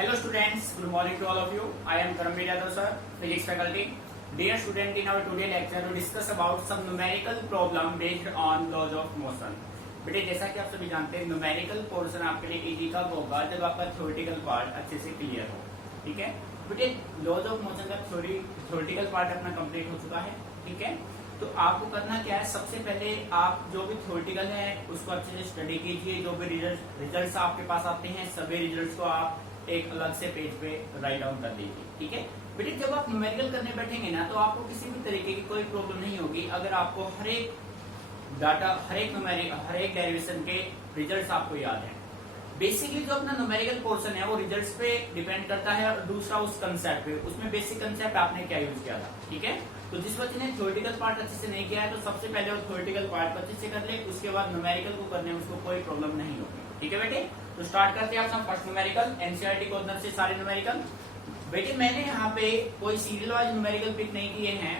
Hello students, good morning to all of you. I am Karamveer Yadav sir, physics faculty. Dear student, in our today lecture we discuss about some numerical problem based on laws of motion. बेटे जैसा कि आप सभी जानते हैं numerical portion आपके लिए easy का होगा जब आपका थ्योरेटिकल पार्ट अच्छे से क्लियर हो। ठीक है बेटे, लॉज ऑफ मोशन का थ्योरेटिकल पार्ट अपना कंप्लीट हो चुका है। ठीक है, तो आपको करना क्या है, सबसे पहले आप जो भी थ्योरेटिकल है उसको अच्छे से स्टडी कीजिए। जो भी रिजल्ट्स आपके पास आते हैं सभी रिजल्ट्स को आप एक अलग से पेज पे राइट डाउन कर दीजिए। ठीक है बेटे, जब आप न्यूमेरिकल करने बैठेंगे ना तो आपको किसी भी तरीके की कोई प्रॉब्लम नहीं होगी अगर आपको हर एक डाटा, हर एक डेरिवेशन के रिजल्ट्स आपको याद है। बेसिकली जो अपना न्यूमेरिकल पोर्शन है वो रिजल्ट्स पे डिपेंड करता है और दूसरा उस कंसेप्ट पे, उसमें बेसिक कंसेप्ट आपने क्या यूज किया था। ठीक है, तो जिस बच्चे ने थ्योरेटिकल पार्ट अच्छे से नहीं किया है तो सबसे पहले वो थ्योरेटिकल पार्ट अच्छे से कर ले, उसके बाद न्यूमेरिकल को करने में उसको कोई प्रॉब्लम नहीं होगी। ठीक है बेटे, तो स्टार्ट करते हैं अपना फर्स्ट न्यूमेरिकल, एनसीईआरटी को अंदर से सारे न्यूमेरिकल। बेटे मैंने यहाँ पे कोई सीरियल वाइज न्यूमेरिकल पिक नहीं किए हैं,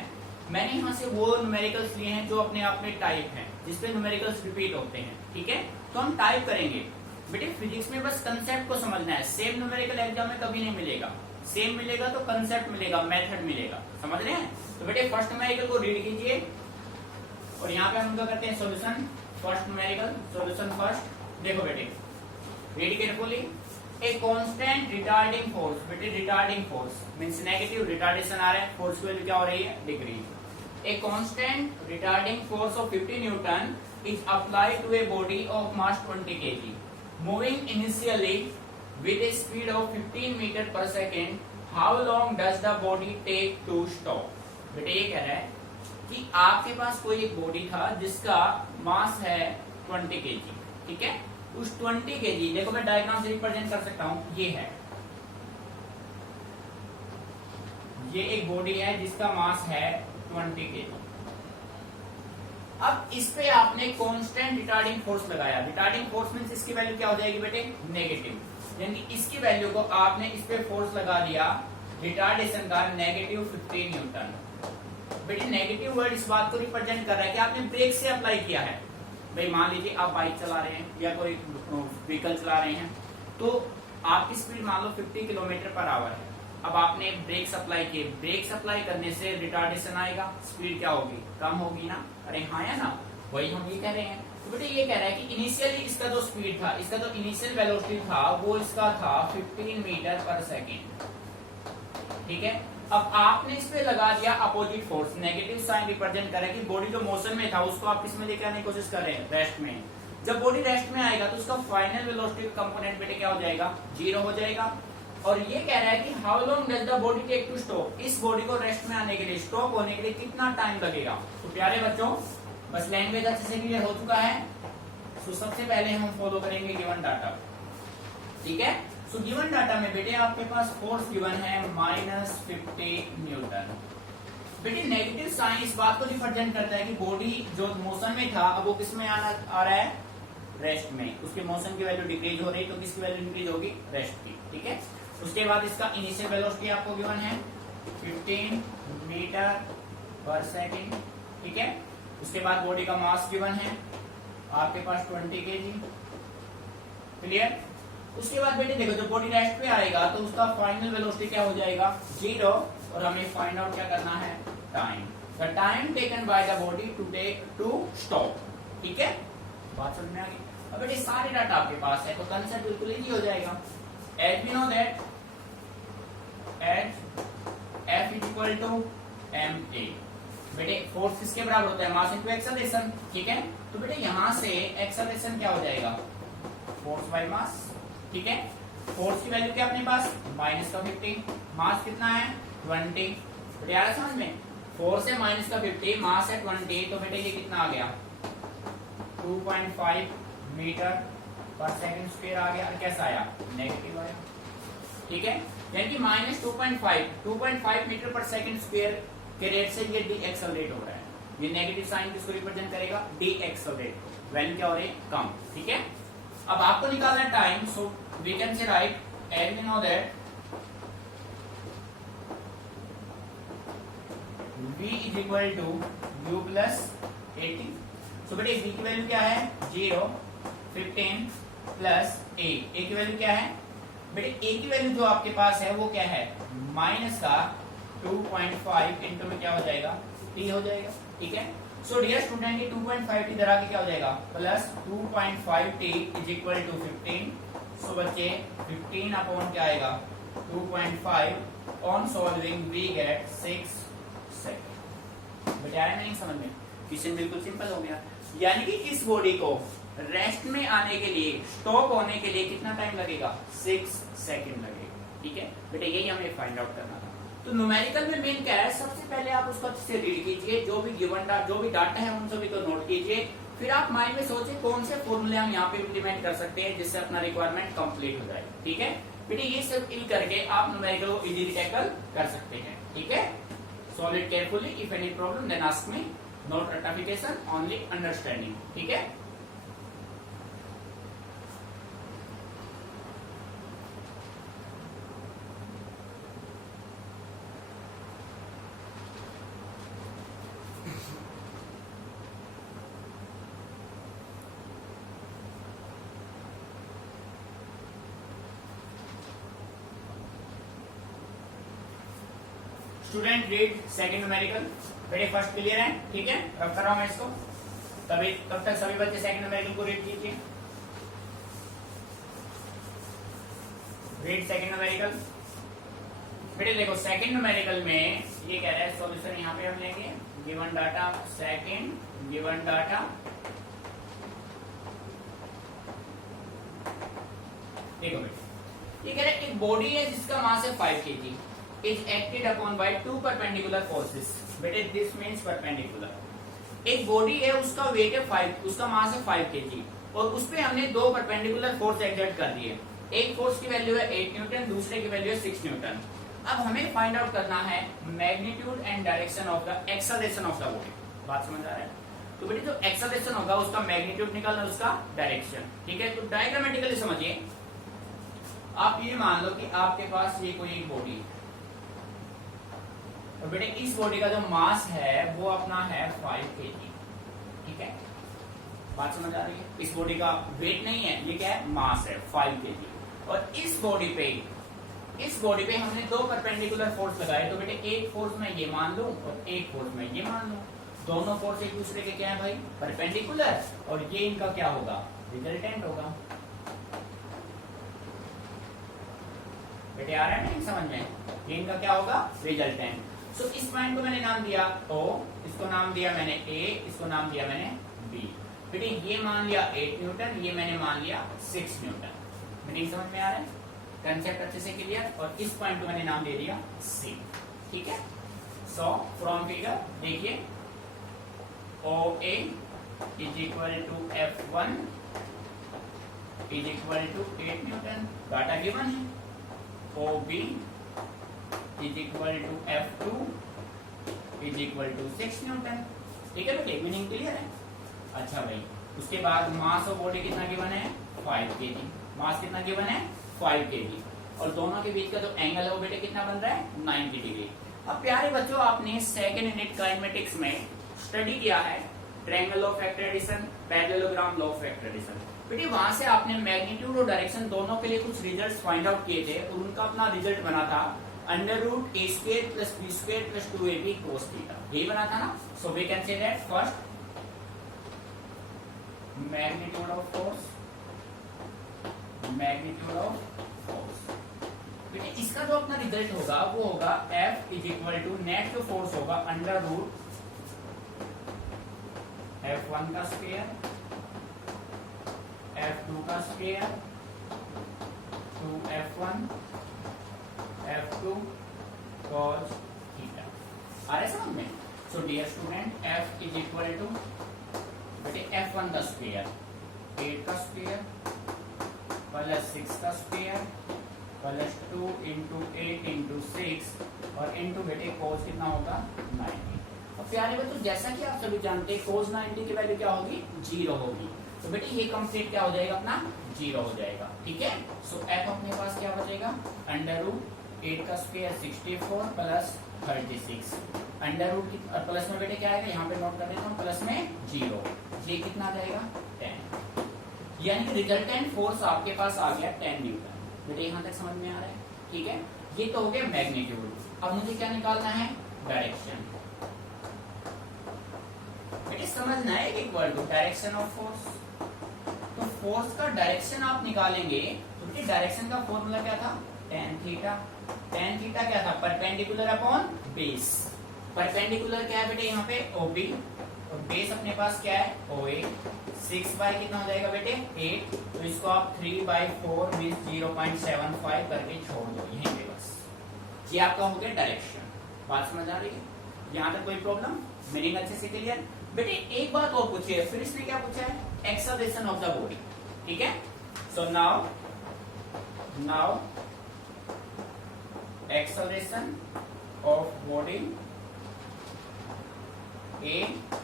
मैंने यहाँ से वो न्यूमेरिकल्स लिए हैं जो अपने आप में टाइप हैं, जिसपे न्यूमेरिकल्स रिपीट होते हैं। ठीक है, तो हम टाइप करेंगे। बेटे फिजिक्स में बस कंसेप्ट को समझना है, सेम न्यूमेरिकल एग्जाम में कभी नहीं मिलेगा। सेम मिलेगा तो कंसेप्ट मिलेगा, मेथड मिलेगा, समझ रहे हैं। तो बेटे फर्स्ट न्यूमेरिकल को रीड कीजिए और यहाँ पे हम क्या करते हैं, solution first numerical, solution first. देखो बेटे read carefully. A constant retarding force, बेटे retarding force means negative retardation आ रहा है, फोर्स की वैल्यू क्या हो रही है, decrease. A constant retarding force of 50 newton is applied to a body of mass 20 kg moving initially with a speed of 15 meter per second. How long does the body take to stop? बेटे ये कह रहा है कि आपके पास कोई एक body था जिसका मास है 20 kg। ठीक है, उस 20 kg, देखो मैं डायग्राम से रिप्रेजेंट कर सकता हूं, ये है, ये एक बॉडी है जिसका मास है 20 kg। अब इस पे आपने कांस्टेंट रिटार्डिंग फोर्स लगाया। रिटार्डिंग फोर्स मींस इसकी वैल्यू क्या हो जाएगी बेटे, नेगेटिव, यानी इसकी वैल्यू को आपने इस पे फोर्स लगा दिया रिटार्डेशन का नेगेटिव 15 न्यूटन। बेटे नेगेटिव वर्ड इस बात को रिप्रेजेंट कर रहा है कि आपने ब्रेक से अप्लाई किया है। भाई मान लीजिए आप बाइक चला रहे हैं या कोई व्हीकल चला रहे हैं तो आपकी स्पीड मान लो 50 किलोमीटर पर आवर है। अब आपने ब्रेक्स अप्लाई किए, ब्रेक्स अप्लाई करने से रिटार्डेशन आएगा, स्पीड क्या होगी, कम होगी ना। अरे हाँ या ना, वही हम ये कह रहे हैं। तो बेटे ये कह रहा है कि इनिशियली इसका जो स्पीड था, इसका जो इनिशियल वेलोसिटी था वो इसका था 15 मीटर पर सेकेंड। ठीक है, अब आपने इस पे लगा दिया opposite force, negative sign represent कर रहा है कि बॉडी जो मोशन में था उसको आप किसमें लेके आने की कोशिश कर रहे हैं, रेस्ट में। जब बॉडी रेस्ट में आएगा तो उसका फाइनल वेलोसिटी कंपोनेंट बेटे क्या हो जाएगा, 0 हो जाएगा। और ये कह रहा है कि how long does the body take to stop, इस बॉडी को रेस्ट में आने के लिए, स्टॉप होने के लिए कितना टाइम लगेगा। तो प्यारे बच्चों बस लैंग्वेज अच्छे से क्लियर हो चुका है। तो सबसे पहले हम फॉलो करेंगे गिवन डाटा। ठीक है, सो गिवन डाटा में बेटे आपके पास फोर्स गिवन है -50 न्यूटन। बेटे नेगेटिव साइन इस बात को रिप्रेजेंट करता है कि बॉडी जो मोशन में था अब वो किस में आ रहा है, रेस्ट में। उसके मोशन की वैल्यू डिक्रीज हो रही तो किसकी वैल्यू डिक्रीज होगी, रेस्ट की। ठीक है, उसके बाद इसका इनिशियल वेलोसिटी आपको गिवन है 15 मीटर पर सेकेंड। ठीक है, उसके बाद बॉडी का मास गिवन है आपके पास 20 kg। क्लियर। उसके बाद बेटे देखो जब बॉडी रेस्ट पे आएगा तो उसका फाइनल वेलोसिटी क्या हो जाएगा, 0। और हमें फाइंड आउट क्या करना है, time, the time taken by the body to stop. ठीक है, बात समझ में आ गई। अब बेटे सारे डाटा आपके पास है तो कंसेप्ट बिल्कुल इजी हो जाएगा। As we know that as F equal to ma। बेटे फोर्स किसके बराबर होता है, मास इनटू एक्सेलरेशन। ठीक है, तो बेटे यहां से एक्सेलरेशन क्या हो जाएगा, फोर्स बाय मास। ठीक है, फोर्स की वैल्यू क्या अपने पास -50, मास कितना है 20। बेटे यार समझ में, फोर्स है -50, मास है 20, तो बेटे ये कितना आ गया 2.5 मीटर पर सेकंड स्क्वायर आ गया। कैसा आया, नेगेटिव आया। ठीक है, यानी कि -2.5 मीटर पर सेकंड स्क्वायर के रेट से ये डी एक्सेलरेट हो रहा है। ये नेगेटिव साइन किसको रिप्रेजेंट करेगा, डी एक्सेलरेट, वैल्यू क्या हो रही है, कम। ठीक है, अब आपको निकालना है time, so we can say right as we know that v is equal to u plus 80। सो बेटे v की वैल्यू क्या है, 0, 15 प्लस a की वैल्यू क्या है बेटे ए की वैल्यू जो आपके पास है वो क्या है, माइनस का 2.5 इंटू में क्या हो जाएगा, टी हो जाएगा। ठीक है, सो डियर स्टूडेंट, ये 2.5 टी इधर आके क्या हो जाएगा, plus 2.5 t is equal to 15। So बच्चे 15 अपॉन क्या आएगा, 2.5 on solving we get 6 second. बेटे आया नहीं समझ में, क्वेश्चन बिल्कुल सिंपल हो गया। यानी कि इस बॉडी को रेस्ट में आने के लिए, स्टॉप होने के लिए कितना टाइम लगेगा, 6 सेकंड लगेगा। ठीक है बेटे, यही हमें फाइंड आउट करना था। तो न्यूमेरिकल में मेन क्या है, सबसे पहले आप उसको अच्छे से रीड कीजिए, जो भी गिवन जो भी डाटा है उन सभी को नोट कीजिए, फिर आप माइंड में सोचिए कौन से फॉर्मूले हम यहाँ पे इम्प्लीमेंट कर सकते हैं जिससे अपना रिक्वायरमेंट कंप्लीट हो जाए। ठीक है बेटे, ये सब फिल करके आप न्यूमेरिकल को इजीली टैकल कर सकते हैं। ठीक है, solve it carefully, if any problem then ask me, not रटिफिकेशन, ओनली अंडरस्टैंडिंग। ठीक है, स्टूडेंट रीड सेकंड न्यूमेरिकल। बेटे फर्स्ट क्लियर है, ठीक है, रब कर रहा हूं मैं इसको, तभी तब तक सभी बच्चे सेकंड न्यूमेरिकल को रीड कीजिए। Read second numerical. बेटे देखो सेकंड न्यूमेरिकल में ये कह रहा है, सॉल्यूशन यहाँ पे हम लेंगे, given data, second given data, देखो बेटे ये कह रहा है एक बॉडी है जिसका मास है 5 kg is acted upon by two perpendicular forces। बेटे दिस मीन्स परपेंडिकुलर। एक बॉडी है उसका वेट है 5, उसका मास है 5 kg और उस पे हमने दो परपेंडिकुलर फोर्स एक्सर्ट कर दिए। एक फोर्स की वैल्यू है 8 न्यूटन, दूसरे की वैल्यू है 6 न्यूटन। अब हमें फाइंड आउट करना है magnitude and direction of the acceleration of the body. बात समझ आ रहा है? तो बेटे जो एक्सेलरेशन होगा उसका मैग्नीट्यूड निकालना, उसका डायरेक्शन। ठीक है, तो डायग्रामेटिकली समझिए, आप ये मान लो कि आपके पास ये कोई एक बॉडी है और बेटे इस बॉडी का जो मास है वो अपना है 5 kg। ठीक है, बात समझ आ रही है? इस बॉडी का वेट नहीं है, ये क्या है, मास है 5 kg। और इस बॉडी पे हमने दो परपेंडिकुलर फोर्स लगाए। तो बेटे एक फोर्स में ये मान लो और एक फोर्स में ये मान लो, दोनों फोर्स एक दूसरे के क्या है भाई, परपेंडिकुलर, और ये इनका क्या होगा, रिजल्टेंट होगा। बेटे आ रहा है नहीं समझ में, ये इनका क्या होगा, रिजल्टेंट। सो इस पॉइंट को मैंने नाम दिया O, इसको नाम दिया मैंने A, इसको नाम दिया मैंने B। बेटे ये मान लिया 8 न्यूटन, ये मैंने मान लिया 6 न्यूटन। मीनिंग समझ में आ रहा है, कंसेप्ट अच्छे से क्लियर। और इस पॉइंट को मैंने नाम दे दिया C। ठीक है, सो फ्रॉम फिगर देखिए, OA is equal to F1 is equal to 8 newton, data given है। OB is equal to F2 is equal to 6 newton. ठीक है बेटे, मीनिंग क्लियर है? अच्छा भाई, उसके बाद मास ऑफ बॉडी कितना गिवन है, 5 kg। मास कितना गिवन है, 5 kg, और दोनों के बीच का जो एंगल है वो बेटे कितना बन रहा है, 90 डिग्री। अब प्यारे बच्चों, आपने सेकेंड यूनिट काइनेमेटिक्स में स्टडी किया है triangle law of factor addition, parallelogram law of factor addition. बेटे वहां से आपने मैग्नीट्यूड और डायरेक्शन दोनों के लिए कुछ रिजल्ट्स फाइंड आउट किए थे और उनका अपना रिजल्ट बना था √a² + b² + 2ab cos theta. यही बना था ना। So we can say that first magnitude of force, बेटे इसका जो अपना रिजल्ट होगा वो होगा F is equal to net जो फोर्स होगा √F1 का स्क्वायर, F2 का square, 2F1 F2 cos theta. आ रहा है समझ में? So dear student, F is equal to बेटे F1 का स्क्वायर 8 का स्क्वायर प्लस 6 का स्क्वायर प्लस 2 इंटू 8 इंटू 6 और इंटू बेटे cos कितना होगा, 90। अब प्यारे बच्चों, जैसा कि आप सभी जानते हैं cos 90 की वैल्यू क्या होगी, 0 होगी। तो बेटे ये कंप्लीट क्या हो जाएगा, अपना 0 हो जाएगा। ठीक है, सो F अपने पास क्या बचेगा, √8 का स्क्वायर 64 प्लस 36, √ प्लस में बेटे क्या आएगा, यहाँ पे नोट कर देता हूँ, प्लस में 0, ये कितना आ जाएगा, 10। यानी कि रिजल्टेंट फोर्स आपके पास आ गया 10 न्यूटन। बेटे यहाँ तक समझ में आ रहा है? ठीक है, ये तो हो गया मैग्नीट्यूड। अब मुझे क्या निकालना है? डायरेक्शन। बेटे समझना है एक वर्ड को, डायरेक्शन ऑफ फोर्स। तो फोर्स का डायरेक्शन आप निकालेंगे तो बेटे डायरेक्शन का फॉर्मूला क्या था? tan theta. tan थीटा क्या था? Perpendicular upon base. परपेंडिकुलर क्या है बेटे यहाँ पे? OB, और बेस अपने पास क्या है? OA। 6 बाय कितना हो जाएगा बेटे? 8। तो इसको आप 3/4 मीन्स 0.75 करके छोड़ दो यहीं पे बस। ये आपका हो गया डायरेक्शन। बात समझ आ रही है? यहाँ तक कोई प्रॉब्लम? मीनिंग अच्छे से क्लियर? बेटे एक बात और पूछिए, फिर इसने क्या पूछा है? Acceleration of the body. ठीक है, so now acceleration of body A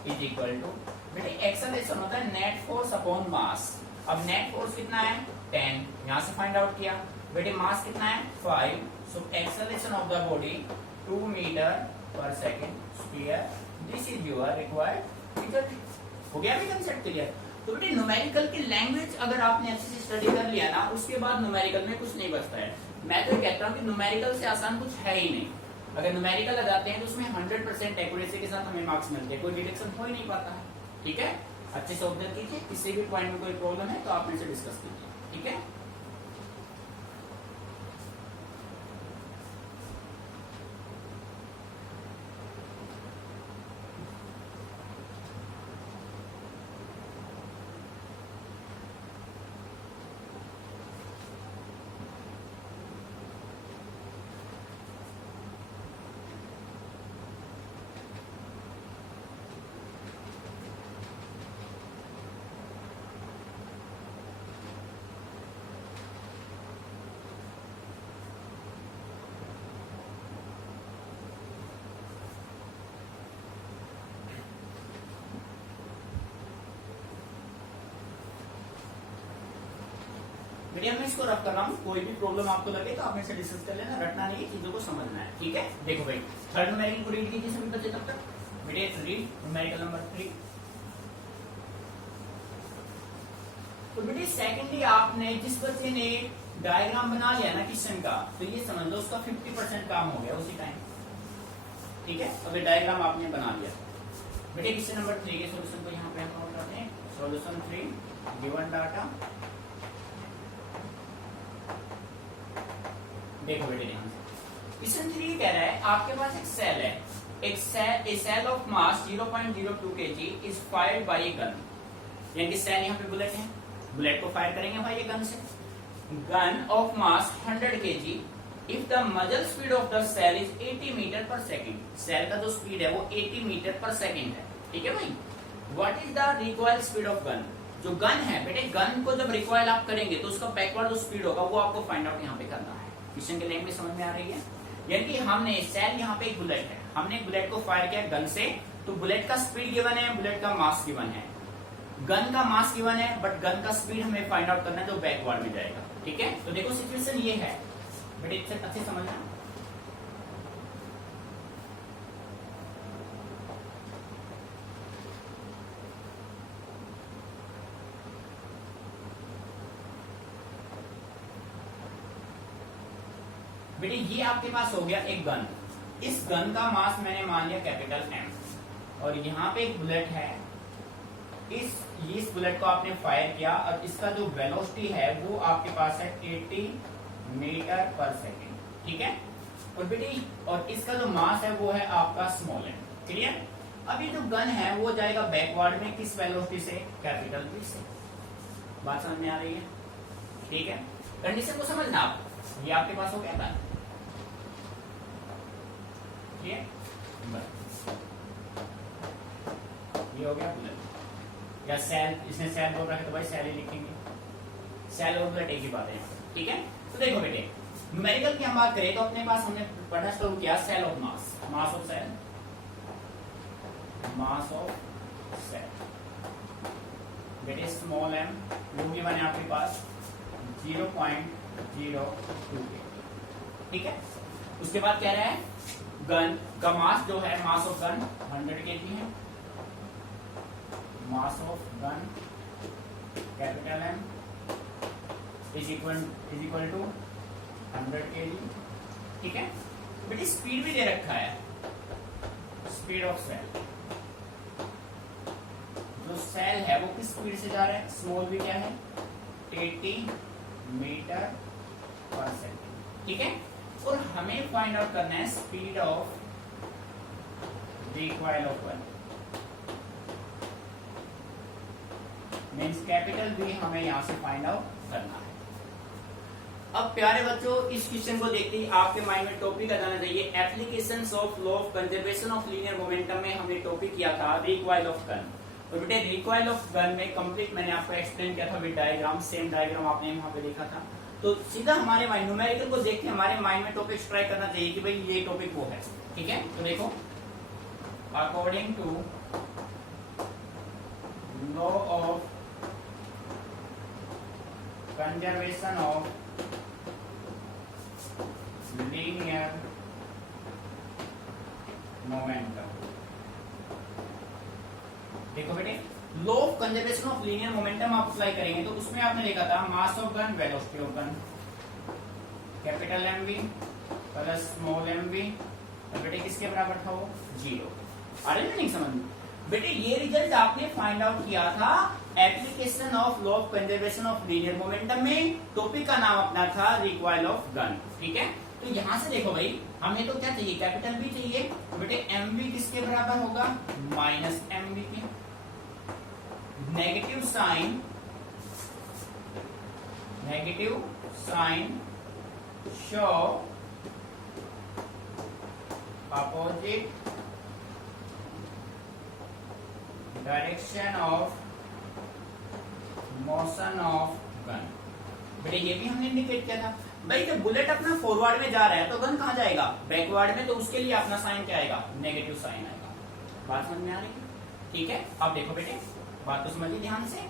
is equal to, बेटे एक्सेलरेशन होता है नेट फोर्स अपॉन मास। अब नेट फोर्स कितना है? 10, यहां से फाइंड आउट किया। बेटे मास कितना है? 5। So acceleration of the body 2 metre per second square. This is your required result. हो गया अभी कंसेप्ट क्लियर? तो बेटे न्यूमेरिकल की लैंग्वेज अगर आपने अच्छे से स्टडी कर लिया ना, उसके बाद न्यूमेरिकल में कुछ नहीं बचता है। मैं तो कहता हूँ कि न्यूमेरिकल से आसान कुछ है ही नहीं। अगर न्यूमेरिकल आ जाते हैं तो उसमें 100% एक्यूरेसी के साथ हमें मार्क्स मिलते हैं, कोई डिडक्शन हो ही नहीं पाता है। ठीक है, अच्छे से ऑब्जर्व कीजिए, किसी भी पॉइंट में कोई प्रॉब्लम है तो आप मेरे से डिस्कस कीजिए। ठीक है, मीडियम में इसको रफ कर रहा हूँ। कोई भी प्रॉब्लम आपको लगे तो आप मेरे से डिस्कस कर लेना, रटना नहीं है, चीजों को समझना है। ठीक है, देखो भाई थर्ड न्यूमेरिकल को रीड कीजिए सभी बच्चे तब तक। Medium read numerical number 3। तो बेटे सेकेंडली आपने जिस बच्चे ने डायग्राम बना लिया ना क्वेश्चन का, तो ये समझ लो उसका 50% काम हो गया उसी टाइम। ठीक है, अगर डायग्राम आपने बना लिया। बेटे क्वेश्चन नंबर 3 के सॉल्यूशन को यहाँ पे हम नोट करते हैं। Solution 3 given data. देखो बेटे ध्यान से, क्वेश्चन 3 कह रहा है आपके पास एक सेल है, a cell of mass 0.02 kg is fired by a gun। यानी कि सेल यहाँ पे बुलेट है, बुलेट को फायर करेंगे भाई ये गन से। Gun of mass 100 kg if the muzzle speed of the shell is 80 metre per second. Shell का जो स्पीड है वो 80 मीटर पर सेकेंड है। ठीक है भाई, what is the recoil speed of gun? जो गन है बेटे, गन को जब रिकॉइल आप करेंगे तो उसका बैकवर्ड जो स्पीड होगा वो आपको फाइंड आउट यहाँ पे करना है। क्वेश्चन के लैंग्वेज समझ में आ रही है? यानी कि हमने सेल यहाँ पे एक बुलेट है, हमने एक बुलेट को फायर किया गन से, तो बुलेट का स्पीड गिवन है, बुलेट का मास गिवन है। गन का मास गिवन है बट गन का स्पीड हमें फाइंड आउट करना है जो बैकवर्ड में जाएगा। ठीक है, तो देखो सिचुएशन ये है बेटे, अच्छे समझना। बेटे ये आपके पास हो गया एक गन। इस गन का मास मैंने मान लिया कैपिटल M, और यहाँ पे एक बुलेट है। इस बुलेट को आपने फायर किया और इसका जो वेलोसिटी है वो आपके पास है 80 मीटर पर सेकेंड। ठीक है, और बेटे और इसका जो मास है वो है आपका स्मॉल m। क्लियर? अब ये जो गन है वो जाएगा बैकवर्ड में किस वेलोसिटी से? कैपिटल V से। बात समझ में आ रही है? ठीक है, कंडीशन को समझना आप। ये आपके पास हो गया गन। ठीक है, ये हो गया बुलेट या सेल। इसने सेल बोल रखा है तो भाई सेल ही लिखेंगे। सेल और बुलेट एक ही बात है। ठीक है, तो देखो बेटे न्यूमेरिकल की हम बात करें तो अपने पास हमने पढ़ना शुरू किया cell of mass, mass of cell, mass of cell. बेटे स्मॉल m वो गिवन है आपके पास 0.02। ठीक है, उसके बाद कह रहा है गन का मास जो है, मास ऑफ गन 100 kg है। Mass of gun capital M is equal to 100 kg, ठीक है बेटे। स्पीड भी दे रखा है, स्पीड ऑफ सेल, जो सेल है वो किस स्पीड से जा रहा है, स्मॉल भी क्या है 80 मीटर पर सेकेंड, ठीक है। और हमें फाइंड आउट करना है speed of recoil of gun, means capital भी हमें यहां से फाइंड आउट करना है। अब प्यारे बच्चों इस क्वेश्चन को देखते ही आपके माइंड में टॉपिक आ जाना चाहिए applications of law of conservation of linear momentum में हमने टॉपिक किया था रिकॉइल ऑफ गन। तो बेटे रिकॉइल ऑफ गन में कंप्लीट मैंने आपको एक्सप्लेन किया था विद डायग्राम, सेम डायग्राम आपने वहां पे देखा था। तो सीधा हमारे माइंड न्यूमेरिकल को देख के हमारे माइंड में टॉपिक स्ट्राइक करना चाहिए कि भाई ये टॉपिक वो है, ठीक है। तो देखो according to law of conservation of linear momentum, देखो बेटे law of conservation of linear momentum आप अप्लाई करेंगे तो उसमें आपने लिखा था mass of gun velocity of gun, capital M v plus small m v, तो बेटे किसके बराबर था वो 0। अरे नहीं समझ में बेटे, ये रिजल्ट आपने फाइंड आउट किया था application of law of conservation of linear momentum में, टॉपिक का नाम अपना था रिकॉइल ऑफ गन, ठीक है। तो यहां से देखो भाई हमें तो क्या चाहिए, कैपिटल भी चाहिए, तो बेटे एम वी किसके बराबर होगा माइनस एम वी के, negative sign show opposite direction of motion of gun. बेटे ये भी हमने इंडिकेट किया था भाई, जब बुलेट अपना फॉरवर्ड में जा रहा है तो गन कहां जाएगा बैकवर्ड में, तो उसके लिए अपना साइन क्या आएगा नेगेटिव साइन आएगा। बात समझ में आ रही है, ठीक है। अब देखो बेटे बात तो समझिए ध्यान से,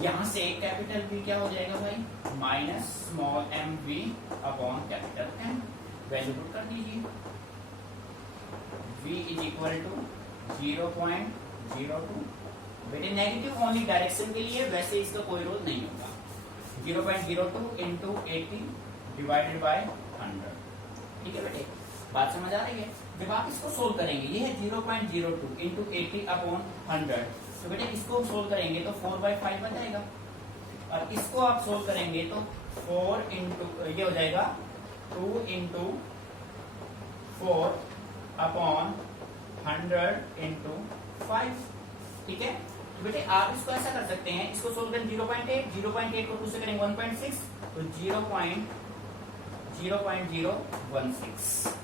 यहां से कैपिटल बी क्या हो जाएगा भाई minus small m v upon capital M, value put कर दीजिए, v इज इक्वल टू 0.02। बेटे नेगेटिव ओनली डायरेक्शन के लिए, वैसे इसका कोई रोल नहीं होगा, 0.02 इंटू 80 डिवाइडेड बाय 100, ठीक है बेटे। बात समझ आ रही है। जब आप इसको सोल्व करेंगे, ये है 0.02 इंटू 80 अपॉन 100, तो बेटे इसको सोल्व करेंगे तो 4/5 बन जाएगा, और इसको आप सोल्व करेंगे तो 4 इंटू ये हो जाएगा 2 इंटू 4 अपॉन 100 इंटू 5, ठीक है। तो बेटे आप इसको ऐसा कर सकते हैं, इसको सोल्व करें 0.8 को 2 से करेंगे 1.6, तो 0.016।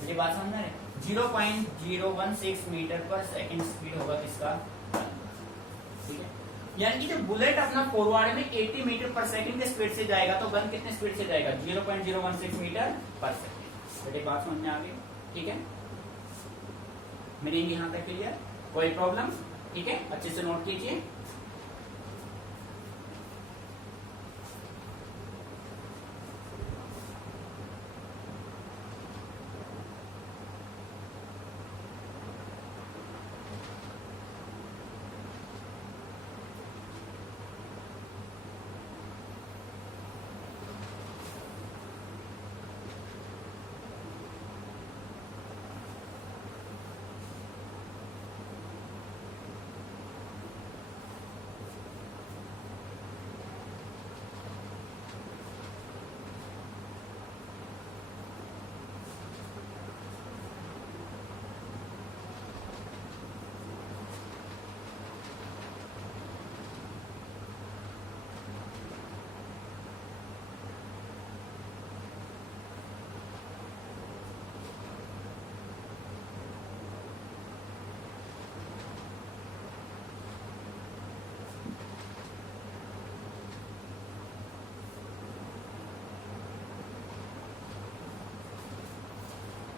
मेरी बात समझ रहे, 0.016 मीटर पर सेकंड स्पीड होगा किसका, ठीक है। यानी कि जब बुलेट अपना फॉरवर्ड में 80 मीटर पर सेकंड के स्पीड से जाएगा तो गन कितने स्पीड से जाएगा 0.016 मीटर पर सेकंड। बेटे बात समझ में आ गई, ठीक है। मेरी यहां तक क्लियर, कोई प्रॉब्लम, ठीक है, अच्छे से नोट कीजिए।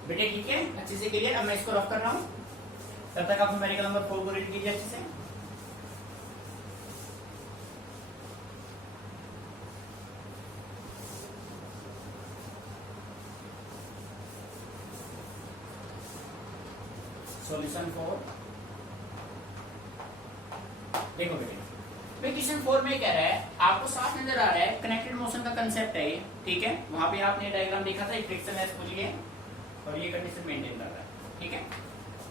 बेटे ठीक है, अच्छे से क्लियर। अब मैं इसको रफ कर रहा हूं, तब तक आप न्यूमेरिकल नंबर 4 को रीड कीजिए अच्छे से। सॉल्यूशन 4 देखो बेटे, क्वेश्चन 4 में कह रहा है, आपको साफ नजर आ रहा है कनेक्टेड मोशन का कंसेप्ट है ये, ठीक है। वहां पे आपने डायग्राम देखा था, फ्रिक्शनलेस पुली है और ये कंडीशन मेंटेन कर रहा है, ठीक है।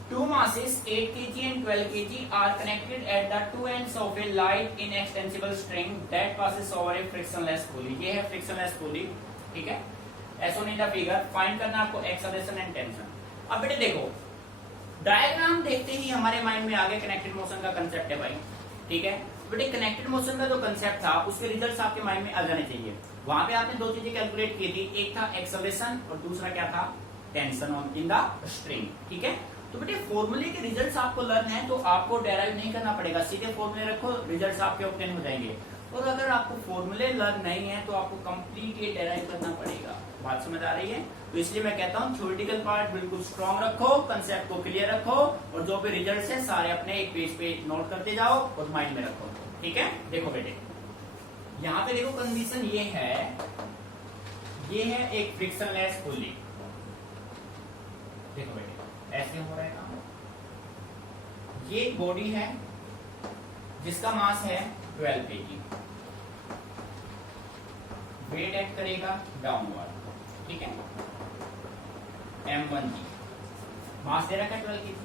Two masses 8 kg and 12 kg are connected at the two ends of a light inextensible string that passes over a frictionless pulley. ये है frictionless pulley, ठीक है। As shown in the figure, find करना आपको acceleration and tension। अब बेटे देखो, diagram देखते ही हमारे माइंड में आगे कनेक्टेड मोशन का कंसेप्ट है भाई, ठीक है। बेटे कनेक्टेड मोशन का जो कंसेप्ट था उसके रिजल्ट्स आपके माइंड में आ जाने चाहिए। वहां पे आपने दो चीजें कैलकुलेट की थी, एक था एक्सेलरेशन और दूसरा क्या था, tension on in the string, ठीक है। तो बेटे फॉर्मूले के रिजल्ट्स आपको लर्न है तो आपको डेराइव नहीं करना पड़ेगा, सीधे फॉर्मूले रखो, रिजल्ट्स आपके ऑब्टेन हो जाएंगे। और अगर आपको फॉर्मूले लर्न नहीं है तो आपको कंप्लीट ये डेराइव करना पड़ेगा। बात समझ आ रही है? तो इसलिए मैं कहता हूँ थ्योरेटिकल पार्ट बिल्कुल स्ट्रॉन्ग रखो, कंसेप्ट को क्लियर रखो और जो भी रिजल्ट्स है सारे अपने एक पेज पे नोट करते जाओ और माइंड में रखो, ठीक है। देखो बेटे यहाँ पे देखो कंडीशन ये है एक फ्रिक्शनलेस पुली। देखो बेटे ऐसे हो रहा है काम। ये एक बॉडी है जिसका मास है 12 kg, वेट एक्ट करेगा डाउनवर्ड, ठीक है। m1g मास दे रखा है 12 kg।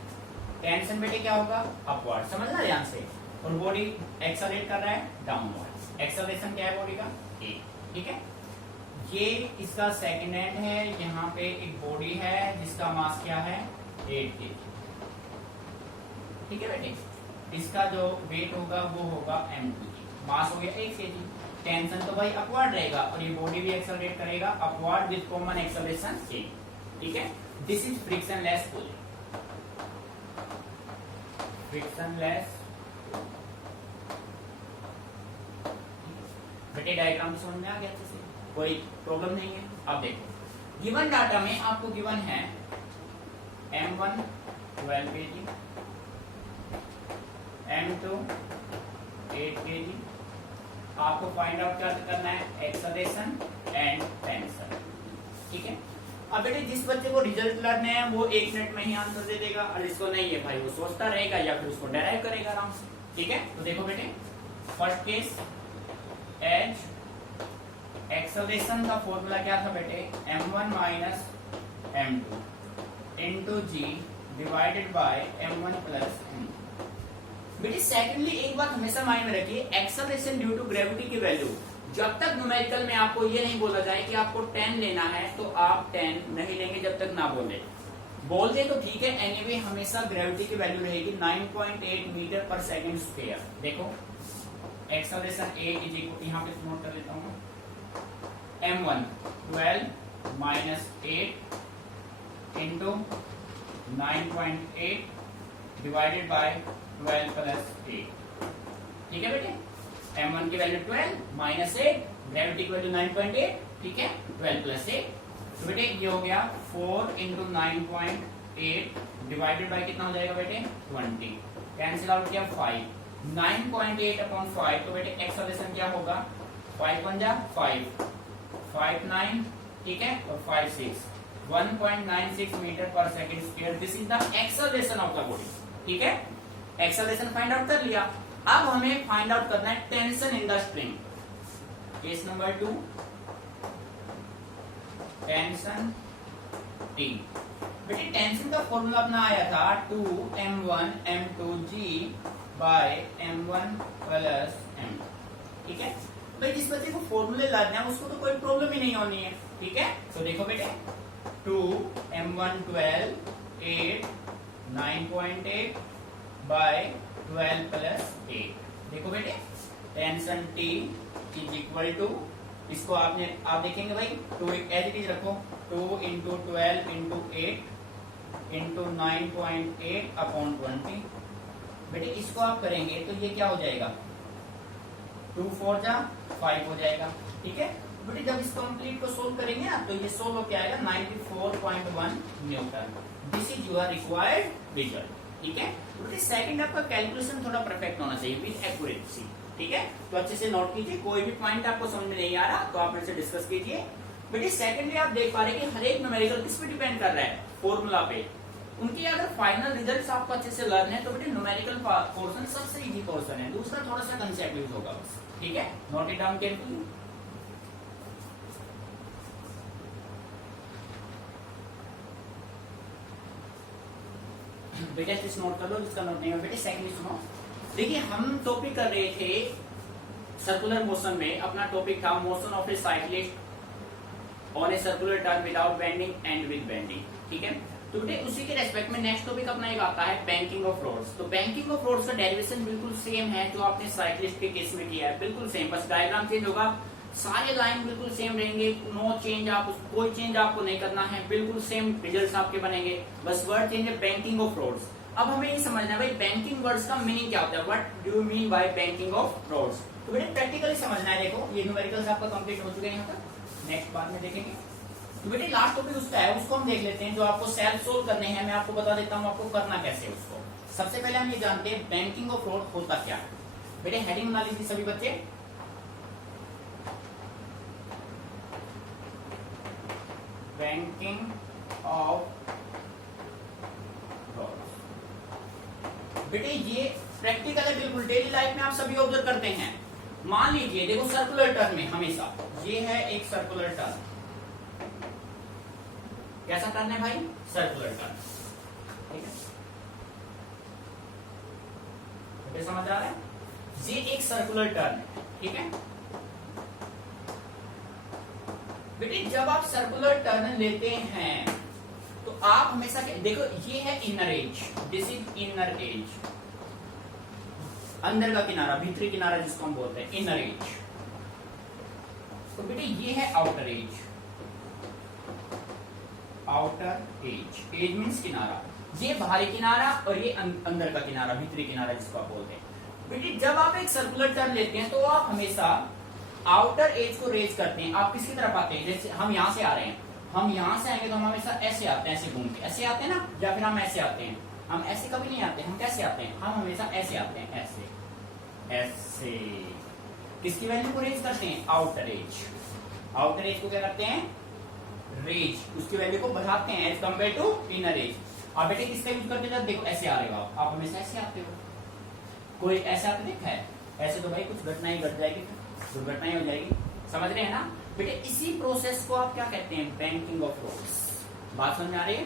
टेंशन बेटे क्या होगा, अपवर्ड, समझना ध्यान से। और बॉडी एक्सेलरेट कर रहा है डाउनवर्ड। एक्सेलरेशन क्या है बॉडी का, a, ठीक है। ये इसका सेकंड एंड है, यहाँ पे एक बॉडी है जिसका मास क्या है 8 kg, ठीक है बेटे। इसका जो वेट होगा वो होगा m2g, मास हो गया 8 kg। टेंशन तो भाई अपवर्ड रहेगा और ये बॉडी भी एक्सेलरेट करेगा upward with common acceleration k, ठीक है। This is frictionless pulley, frictionless. बेटे डायग्राम समझ में आ गया अच्छे से, कोई प्रॉब्लम नहीं है। अब देखो गिवन डाटा में आपको गिवन है m1 12 kg, m2 8 kg। आपको फाइंड आउट क्या करना है, एक्सेलरेशन एंड टेंशन, ठीक है। अब बेटे जिस बच्चे को रिजल्ट लर्न है वो 1 मिनट में ही आंसर दे देगा और जिसको नहीं है भाई वो सोचता रहेगा या फिर उसको डेराइव करेगा आराम से, ठीक है। तो देखो बेटे फर्स्ट केस एच एक्सेलरेशन का फॉर्मूला क्या था बेटे, m1 minus m2 into g divided by m1 plus m2। बेटे सेकेंडली एक बात हमेशा माइंड में रखिए, एक्सेलरेशन ड्यू टू ग्रेविटी की वैल्यू जब तक न्यूमेरिकल में आपको ये नहीं बोला जाए कि आपको 10 लेना है तो आप 10 नहीं लेंगे जब तक ना बोल दे तो ठीक है। एनीवे हमेशा ग्रेविटी की वैल्यू रहेगी 9.8 मीटर पर सेकेंड स्क्वायर। देखो एक्सेलरेशन a इज इक्वल, यहाँ पे नोट कर लेता हूँ, m1 12 minus 8 into 9.8 divided by 12 plus 8, ठीक है बेटे। m1 की वैल्यू 12 माइनस 8, ग्रेविटी की वैल्यू 9.8, ठीक है, 12 प्लस 8। तो बेटे ये हो गया 4 इंटू 9.8 डिवाइडेड बाय कितना हो जाएगा बेटे 20, कैंसिल आउट किया 5, 9.8 अपॉन 5। तो बेटे एक्सेलरेशन क्या होगा, 5 1 जा 5, 5 9, ठीक है, और 5 6, 1.96 metre per second square. This is the acceleration of the body, ठीक है। एक्सेलरेशन फाइंड आउट कर लिया। अब हमें फाइंड आउट करना है tension in the string. Case number 2 tension T. बेटे टेंशन का फॉर्मूला अपना आया था 2m1 m2g bye m1 plus m2, ठीक है। भाई जिस बच्चे को फॉर्मूले लाना है उसको तो कोई प्रॉब्लम ही नहीं होनी है, ठीक है। तो देखो बेटे 2m1 12 8 9.8 बाय 12 प्लस 8। देखो बेटे tension T is equal to, इसको आप देखेंगे भाई 2 एज इट इज रखो, 2 इंटू 12 इंटू 8 इंटू 9.8 अपॉन 20। बेटे इसको आप करेंगे तो ये क्या हो जाएगा, 2 4 जा 5 हो जाएगा, ठीक है। बेटे जब इस कंप्लीट को सोल्व करेंगे ना तो ये सोल्व होकर आएगा 94.1 Newton. This is your required result, ठीक है। बेटे सेकंड आपका कैलकुलेशन थोड़ा परफेक्ट होना चाहिए विद एक्यूरेसी, ठीक है। तो अच्छे से नोट कीजिए, कोई भी पॉइंट आपको समझ में नहीं आ रहा तो आप मेरे से डिस्कस कीजिए। बेटे सेकंडली आप देख पा रहे हैं कि हर एक न्यूमेरिकल किस पे डिपेंड कर रहा है, फॉर्मूला पे। उनके अगर फाइनल रिजल्ट्स आपको अच्छे से लर्न है तो बेटे न्यूमेरिकल पोर्शन सबसे इजी पोर्शन है, दूसरा थोड़ा सा कंसेप्ट यूज होगा बस, ठीक है। Note it down carefully. बेटा इस नोट कर लो, जिसका नोट नहीं है बेटे सेकंड सुनो। देखिए हम टॉपिक कर रहे थे सर्कुलर मोशन में, अपना टॉपिक था motion of A cyclist on a circular turn without bending and with bending, ठीक है। तो बेटे उसी के रेस्पेक्ट में नेक्स्ट टॉपिक अपना एक आता है बैंकिंग ऑफ रोड्स। तो बैंकिंग ऑफ रोड्स का डेरिवेशन बिल्कुल सेम है जो आपने साइक्लिस्ट के केस में किया है, बिल्कुल सेम, बस डायग्राम चेंज होगा, सारे लाइन बिल्कुल सेम रहेंगे, नो चेंज, आप कोई चेंज आपको नहीं करना है, बिल्कुल सेम रिजल्ट्स आपके बनेंगे, बस वर्ड चेंज है बैंकिंग ऑफ रोड्स। अब हमें ये समझना है भाई बैंकिंग वर्ड्स का मीनिंग क्या होता है, what do you mean by banking of roads. तो बेटे प्रैक्टिकली समझना है, देखो ये न्यूमेरिकल्स आपका कंप्लीट हो चुके हैं, यहाँ तक नेक्स्ट बार में देखेंगे। तो बेटे लास्ट टॉपिक उसका है, उसको हम देख लेते हैं, जो आपको सेल्फ सोल्व करने हैं, मैं आपको बता देता हूँ आपको करना कैसे उसको। सबसे पहले हम ये जानते हैं बैंकिंग ऑफ रोड होता क्या है। बेटे हेडिंग बना लीजिए सभी बच्चे, बैंकिंग ऑफ रोड। बेटे ये प्रैक्टिकल है बिल्कुल, डेली लाइफ में आप सभी ऑब्जर्व करते हैं। मान लीजिए देखो सर्कुलर टर्न में हमेशा ये है एक सर्कुलर टर्न, कैसा टर्न है भाई, सर्कुलर टर्न, ठीक है, बेटे समझ आ रहा है, ये एक सर्कुलर टर्न है, ठीक है। बेटे जब आप सर्कुलर टर्न लेते हैं तो आप हमेशा देखो ये है inner edge, this is inner as, अंदर का किनारा, भीतरी किनारा जिसको हम बोलते हैं इनर एज। तो बेटे ये है outer edge, outer edge, edge means किनारा, ये बाहरी किनारा और ये अंदर का किनारा, भीतरी किनारा जिसको आप बोलते हैं। बेटे जब आप एक सर्कुलर टर्न लेते हैं तो आप हमेशा आउटर एज को रेज करते हैं। आप किसकी तरफ आते हैं, जैसे हम यहां से आ रहे हैं, हम यहां से आएंगे तो हम हमेशा ऐसे आते हैं, ऐसे घूम के ऐसे आते हैं ना, या फिर हम ऐसे आते हैं, हम ऐसे कभी नहीं आते, हम कैसे आते हैं, हम हमेशा ऐसे आते हैं, ऐसे ऐसे। किसकी वैल्यू को रेज करते हैं, आउटर एज, आउटर एज को क्या करते हैं, रेज, उसकी वैल्यू को बढ़ाते हैं as compare to inner edge. आप बेटे किसका यूज करते हैं, देखो ऐसे आ रहे हो आप हमेशा ऐसे आते हो, कोई ऐसे आपने देखा है, ऐसे तो भाई कुछ घटनाएं घट जाएगी, दुर्घटनाएं हो जाएगी, समझ रहे हैं ना। बेटे इसी प्रोसेस को आप क्या कहते हैं, बैंकिंग ऑफ रोड्स। बात समझ आ रही है,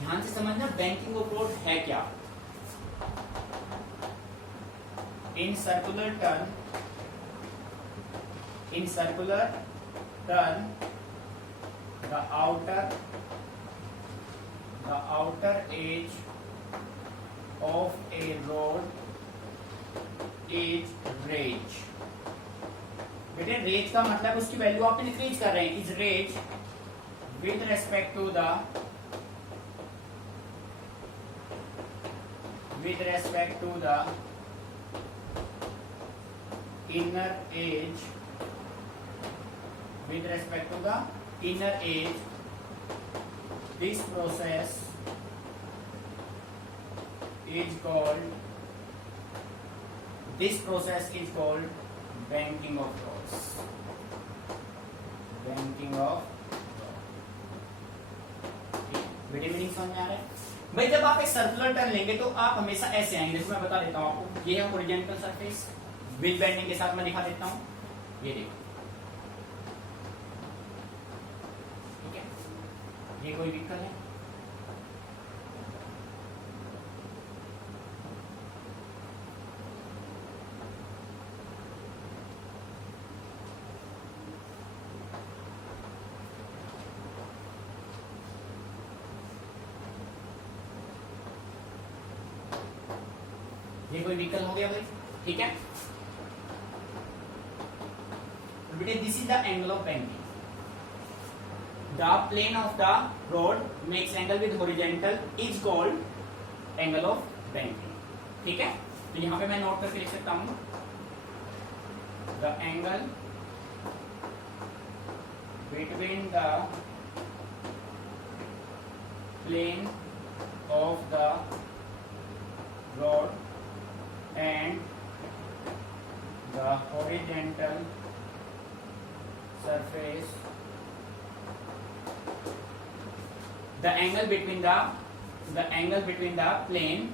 ध्यान से समझना, बैंकिंग ऑफ रोड है क्या। In circular turn, in circular turn the outer edge of a road is range। बेटे रेंज का मतलब उसकी वैल्यू आप इंक्रीज कर रहे हैं, is range with respect to the inner edge, with respect to the inner edge, this process is called banking of rods, banking of बेटे meaning समझ में आ रहा है भाई। जब आप एक सर्कुलर टर्न लेंगे तो आप हमेशा ऐसे आएंगे, देखो मैं बता देता हूं आपको, ये है हॉरिजॉन्टल सरफेस, विद बेंडिंग के साथ मैं दिखा देता हूं, ये देखो, ठीक है, ये कोई व्हीकल है, ये कोई व्हीकल हो गया भाई, ठीक है। बेटे this is the angle of banking, the plane of the road makes angle with horizontal is called angle of banking, ठीक है। तो यहां पे मैं नोट करके लिख सकता हूं, the angle between the plane of the road and the horizontal surface, the angle between the plane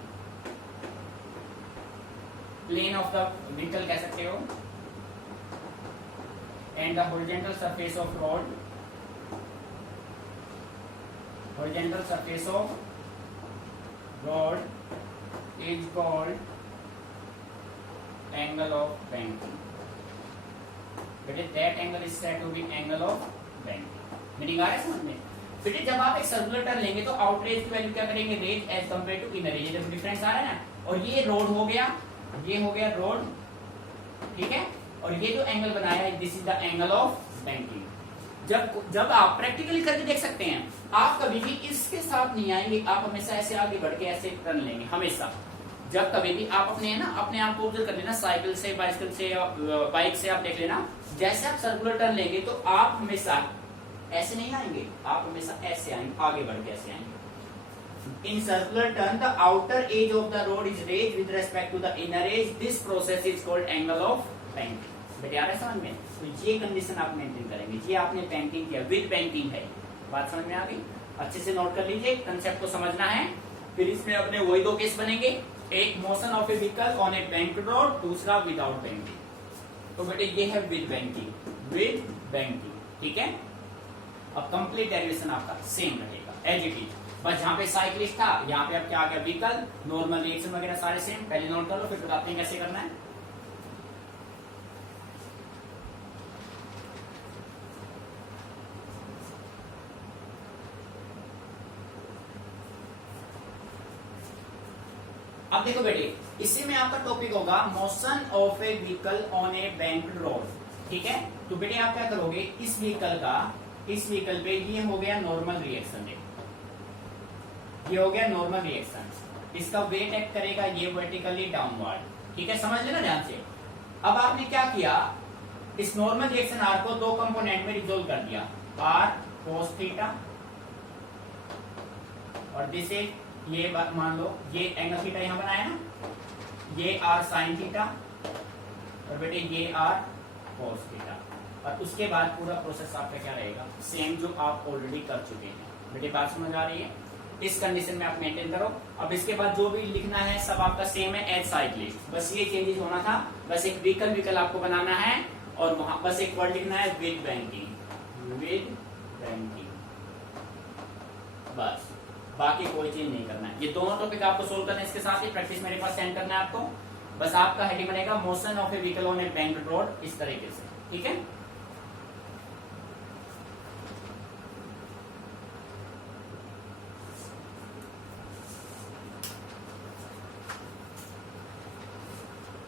of the vehicle कह सकते हो, and the horizontal surface of road horizontal surface of rod is called angle of banking. बेटे that angle is said to be angle of banking. Meaning आ रहा है समझ में? बेटे जब आप एक सर्कुलर टर्न लेंगे तो आउटर एज की वैल्यू क्या करेंगे, raise as compare to inner edge, जब डिफरेंस आ रहा है ना, और ये रोड हो गया, ये हो गया रोड, ठीक है, और ये जो एंगल बनाया है this is the angle of banking. जब आप प्रैक्टिकली करके देख सकते हैं, आप कभी भी इसके साथ नहीं आएंगे, आप हमेशा ऐसे आगे बढ़ के ऐसे टर्न लेंगे हमेशा। जब कभी भी आप अपने ना अपने आप को ऑब्जर्व कर लेना, साइकिल से, बाइसिकल से या बाइक से आप देख लेना, जैसे आप सर्कुलर टर्न लेंगे तो आप हमेशा ऐसे नहीं आएंगे, आप हमेशा ऐसे आएंगे, आगे बढ़ के ऐसे आएंगे। In circular turn the outer edge of the road is raise with respect to the inner edge, this process is called angle of banking. बेटे आ रहा है समझ में? तो ये कंडीशन आप मेंटेन करेंगे, ये आपने बैंकिंग किया, विद बैंकिंग है, बात समझ में आ गई? अच्छे से नोट कर लीजिए, कंसेप्ट को समझना है। फिर इसमें अपने वही दो केस बनेंगे, एक motion of A vehicle on A bank road, दूसरा विदाउट बैंकिंग। तो बेटे ये है विद बैंकिंग, विद बैंकिंग, ठीक है। अब कंप्लीट डेरिवेशन आपका सेम रहेगा, एज इट इज, बस जहां पे साइक्लिस्ट था यहाँ पे अब क्या आ गया, व्हीकल, नॉर्मल रिएक्शन वगैरह सारे सेम। पहले नोट कर लो, फिर बताते हैं कैसे करना है। अब देखो बेटे, इसी में आपका टॉपिक होगा motion of A vehicle on A bank road, ठीक है। तो बेटे आप क्या करोगे, इस व्हीकल पे ये हो गया नॉर्मल रिएक्शन, ये हो गया नॉर्मल रिएक्शन, इसका वेट एक्ट करेगा ये वर्टिकली डाउनवर्ड, ठीक है, समझ लेना ध्यान से। अब आपने क्या किया, इस नॉर्मल रिएक्शन आर को दो कंपोनेंट में रिजोल्व कर दिया, आर कोस थीटा, और दिस इज, ये मान लो ये एंगल थीटा यहां बनाया ना, ये आर साइन थीटा, और बेटे ये आर कोस थीटा, और उसके बाद पूरा प्रोसेस आपका क्या रहेगा, सेम जो आप ऑलरेडी कर चुके हैं। बेटे बात समझ आ रही है? इस कंडीशन में आप मेंटेन करो। अब इसके बाद जो भी लिखना है सब आपका सेम है एज साइक्लिस्ट, बस ये चेंजेस होना था, बस एक व्हीकल आपको बनाना है, और वहां बस एक वर्ड लिखना है विद बैंकिंग, विद बैंकिंग, बस, बाकी कोई चीज नहीं करना है। ये दोनों टॉपिक आपको सोल्व करना है, इसके साथ ही प्रैक्टिस मेरे पास सेंड करना है आपको। बस आपका हेडिंग बनेगा motion of A vehicle on A bank road, इस तरीके से, ठीक है।